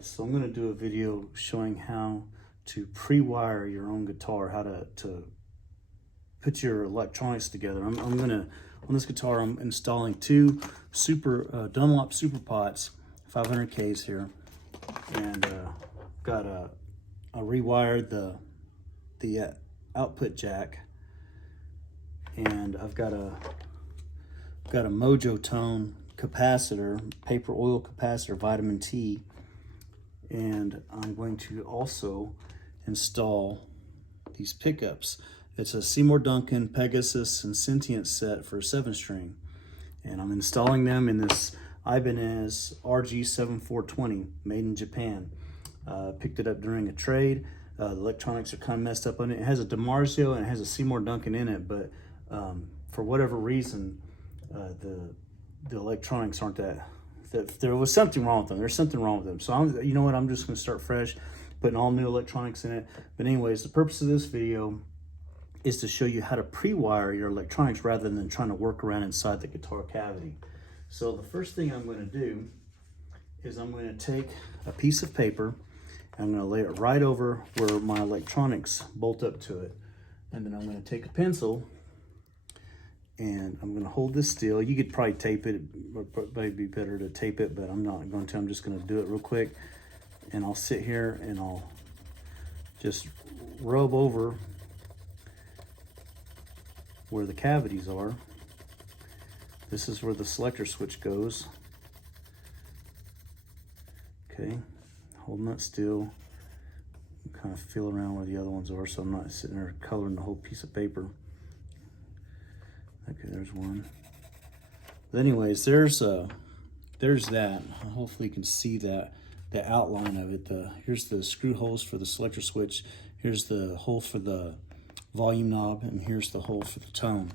Alright, so I'm going to do a video showing how to pre-wire your own guitar, how to put your electronics together. I'm going to, on this guitar, I'm installing two Dunlop Super Pots, 500Ks here, and I rewired the output jack, and I've got a Mojo Tone capacitor, paper oil capacitor, vitamin T, and I'm going to also install these pickups. It's a Seymour Duncan Pegasus and Sentient set for a 7-string, and I'm installing them in this Ibanez RG7420 made in Japan. Picked it up during a trade. The electronics are kind of messed up on it. It has a DiMarzio and it has a Seymour Duncan in it, but for whatever reason, the electronics aren't that there was something wrong with them. There's something wrong with them. So you know what, I'm just going to start fresh, putting all new electronics in it. But anyways, the purpose of this video is to show you how to pre-wire your electronics rather than trying to work around inside the guitar cavity. So the first thing I'm going to do is I'm going to take a piece of paper and I'm going to lay it right over where my electronics bolt up to it. And then I'm going to take a pencil and I'm going to hold this still. You could probably tape it, but maybe better to tape it, but I'm not going to. I'm just going to do it real quick. And I'll sit here and I'll just rub over where the cavities are. This is where the selector switch goes. Okay, holding that still. Kind of feel around where the other ones are so I'm not sitting there coloring the whole piece of paper. Okay, there's one. But anyways, there's that. Hopefully you can see that, the outline of it. Here's the screw holes for the selector switch. Here's the hole for the volume knob, and here's the hole for the tone.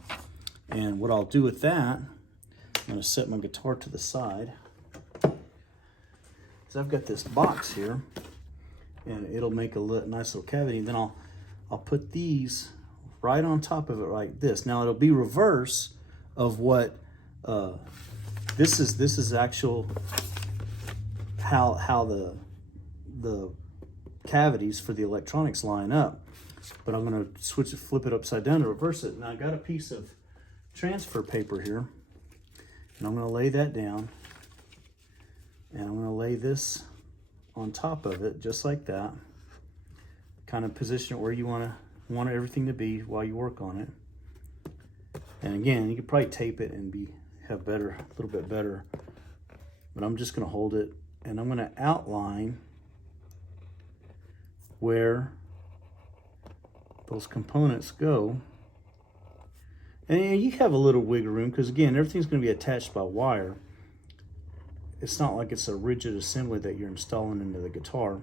And what I'll do with that, I'm going to set my guitar to the side. So I've got this box here, and it'll make a nice little cavity. And then I'll put these right on top of it like this. Now it'll be reverse of what this is actual how the cavities for the electronics line up. But I'm going to flip it upside down to reverse it. Now I got a piece of transfer paper here, and I'm going to lay that down, and I'm going to lay this on top of it just like that. Kind of position it where you want everything to be while you work on it. And again, you could probably tape it and have a little bit better. But I'm just going to hold it, and I'm going to outline where those components go. And you have a little wiggle room because again, everything's going to be attached by wire. It's not like it's a rigid assembly that you're installing into the guitar.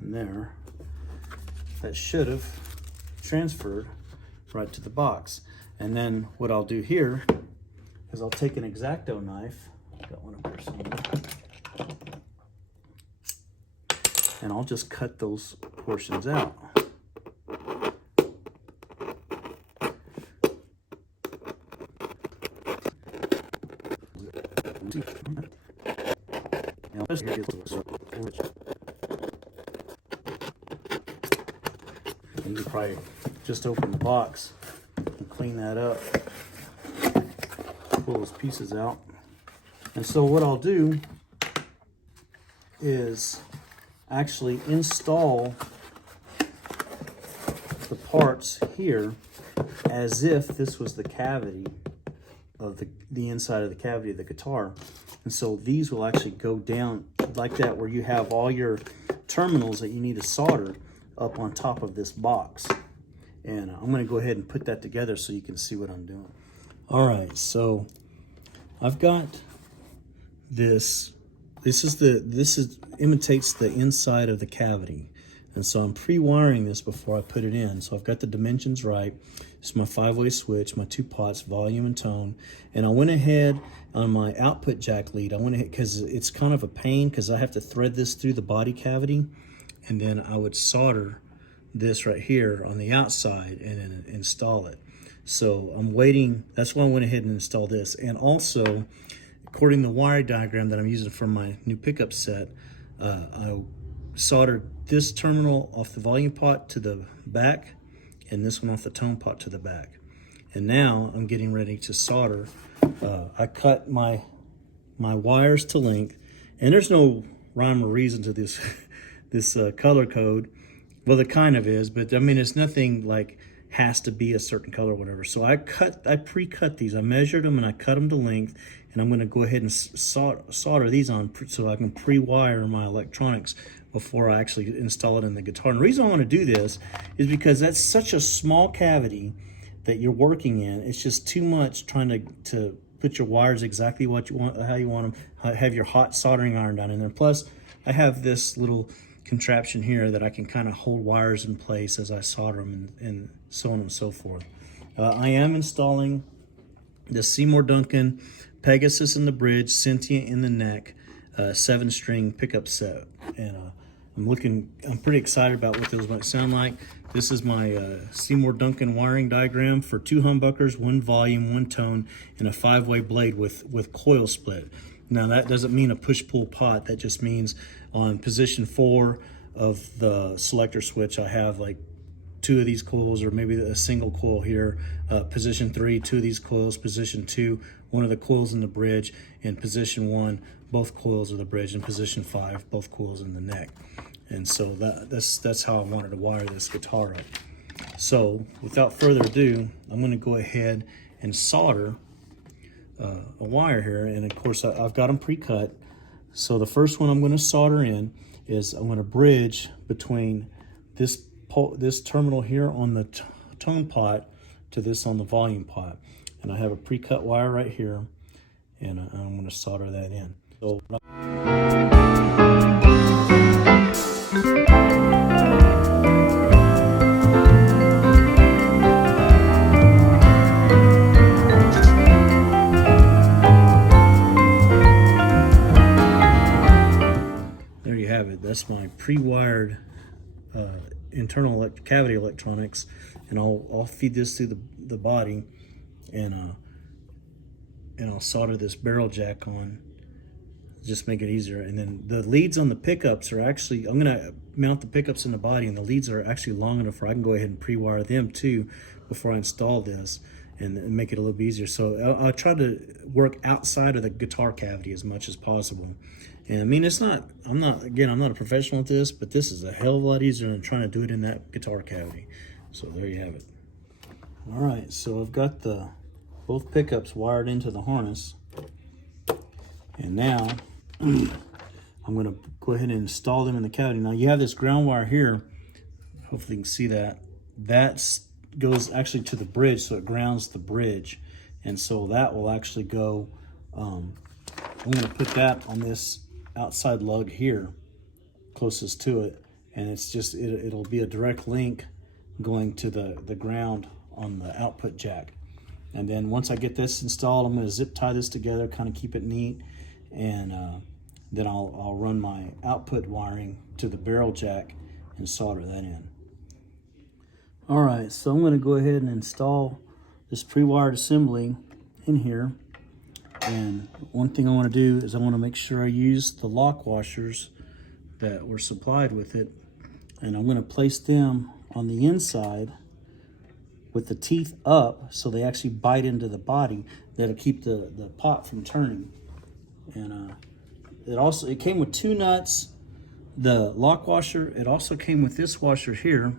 And there, that should have transferred right to the box. And then what I'll do here is I'll take an X-Acto knife, got one up there somewhere, and I'll just cut those portions out. You can probably just open the box and clean that up, pull those pieces out. And so what I'll do is actually install the parts here as if this was the cavity of the inside of the cavity of the guitar. And so these will actually go down like that, where you have all your terminals that you need to solder up on top of this box. And I'm going to go ahead and put that together so you can see what I'm doing. All right, so I've got this. This imitates the inside of the cavity. And so I'm pre-wiring this before I put it in. So I've got the dimensions right. It's my 5-way switch, my 2 pots, volume and tone. And I went ahead on my output jack lead. I went ahead because it's kind of a pain because I have to thread this through the body cavity. And then I would solder this right here on the outside and then install it. So I'm waiting. That's why I went ahead and installed this. And also, according to the wiring diagram that I'm using for my new pickup set, I soldered this terminal off the volume pot to the back and this one off the tone pot to the back. And now I'm getting ready to solder. I cut my wires to length, and there's no rhyme or reason to this this color code. Well, it kind of is, but I mean, it's nothing like has to be a certain color or whatever. So I pre-cut these. I measured them and I cut them to length, and I'm going to go ahead and solder these on so I can pre-wire my electronics before I actually install it in the guitar. And the reason I want to do this is because that's such a small cavity that you're working in. It's just too much trying to put your wires exactly what you want, how you want them, have your hot soldering iron down in there. Plus, I have this little contraption here that I can kind of hold wires in place as I solder them and so on and so forth. I am installing the Seymour Duncan Pegasus in the bridge, Sentient in the neck, 7-string pickup set. And I'm pretty excited about what those might sound like. This is my Seymour Duncan wiring diagram for 2 humbuckers, 1 volume, 1 tone, and a 5-way blade with coil split. Now that doesn't mean a push-pull pot. That just means on position 4 of the selector switch, I have like 2 of these coils, or maybe a single coil here. Position 3, 2 of these coils. Position 2, 1 of the coils in the bridge. In position 1, both coils of the bridge. In position 5, both coils in the neck. And so that's how I wanted to wire this guitar up. So without further ado, I'm going to go ahead and solder a wire here. And of course, I've got them pre-cut. So the first one I'm going to solder in is I'm going to bridge between this terminal here on the tone pot to this on the volume pot. And I have a pre-cut wire right here, and I'm going to solder that in. So there you have it. That's my pre-wired internal cavity electronics, and I'll feed this through the body, and I'll solder this barrel jack on, just make it easier. And then the leads on the pickups are actually, I'm gonna mount the pickups in the body, and the leads are actually long enough where I can go ahead and pre-wire them too before I install this and make it a little bit easier. So I'll try to work outside of the guitar cavity as much as possible. And I mean, I'm not a professional at this, but this is a hell of a lot easier than trying to do it in that guitar cavity. So there you have it. All right, so I've got both pickups wired into the harness. And now I'm gonna go ahead and install them in the cavity. Now you have this ground wire here. Hopefully you can see that. That goes actually to the bridge, so it grounds the bridge. And so that will actually go, I'm gonna put that on this outside lug here, closest to it. And it's just, it'll be a direct link going to the ground on the output jack. And then once I get this installed, I'm gonna zip tie this together, kind of keep it neat. And then I'll run my output wiring to the barrel jack and solder that in. All right, so I'm gonna go ahead and install this pre-wired assembly in here. And one thing I want to do is I want to make sure I use the lock washers that were supplied with it. And I'm going to place them on the inside with the teeth up so they actually bite into the body. That'll keep the pot from turning. And it came with 2 nuts, the lock washer. It also came with this washer here.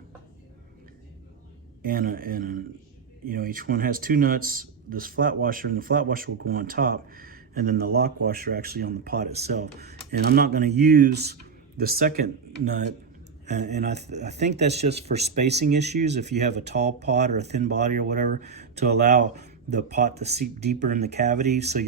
And you know, each one has 2 nuts. This flat washer, and the flat washer will go on top, and then the lock washer actually on the pot itself. And I'm not going to use the second nut, and I think that's just for spacing issues. If you have a tall pot or a thin body or whatever, to allow the pot to seep deeper in the cavity, so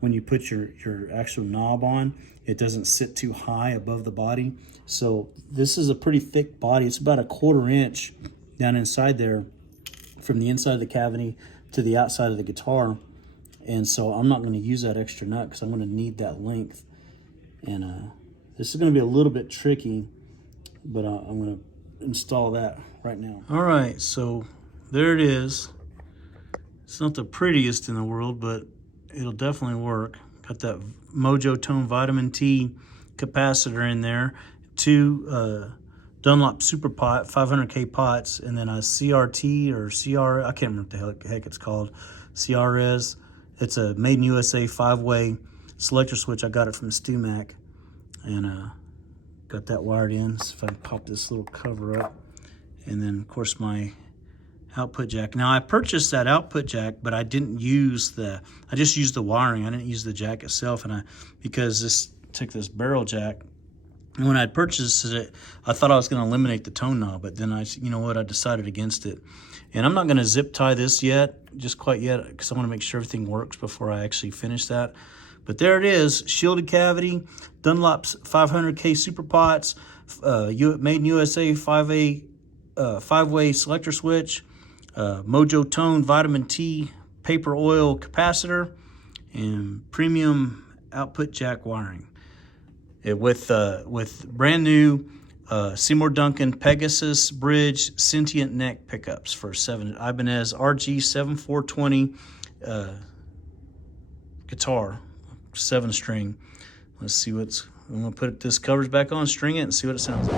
when you put your actual knob on, it doesn't sit too high above the body. So this is a pretty thick body. It's about a 1/4 inch down inside there, from the inside of the cavity to the outside of the guitar. And so I'm not going to use that extra nut because I'm going to need that length. And this is going to be a little bit tricky, but I'm going to install that right now. All right, so there it is. It's not the prettiest in the world, but it'll definitely work. Got that Mojo Tone Vitamin T capacitor in there. 2 Dunlop Super Pot, 500K pots, and then a CRT or CR, I can't remember what the heck it's called, CRS. It's a made in USA 5-way selector switch. I got it from StewMac, and got that wired in. So if I can pop this little cover up, and then of course my output jack. Now I purchased that output jack, but I didn't use I just used the wiring. I didn't use the jack itself, and because this took this barrel jack. And when I purchased it, I thought I was going to eliminate the tone knob, but then I decided against it. And I'm not going to zip tie this yet, just quite yet, because I want to make sure everything works before I actually finish that. But there it is, shielded cavity, Dunlop's 500K Super Pots, made in USA 5-way selector switch, Mojo Tone Vitamin T paper oil capacitor, and premium output jack wiring. With brand new Seymour Duncan Pegasus bridge Sentient neck pickups for Ibanez RG7420 guitar, 7-string. Let's see I'm gonna put this covers back on, string it, and see what it sounds like.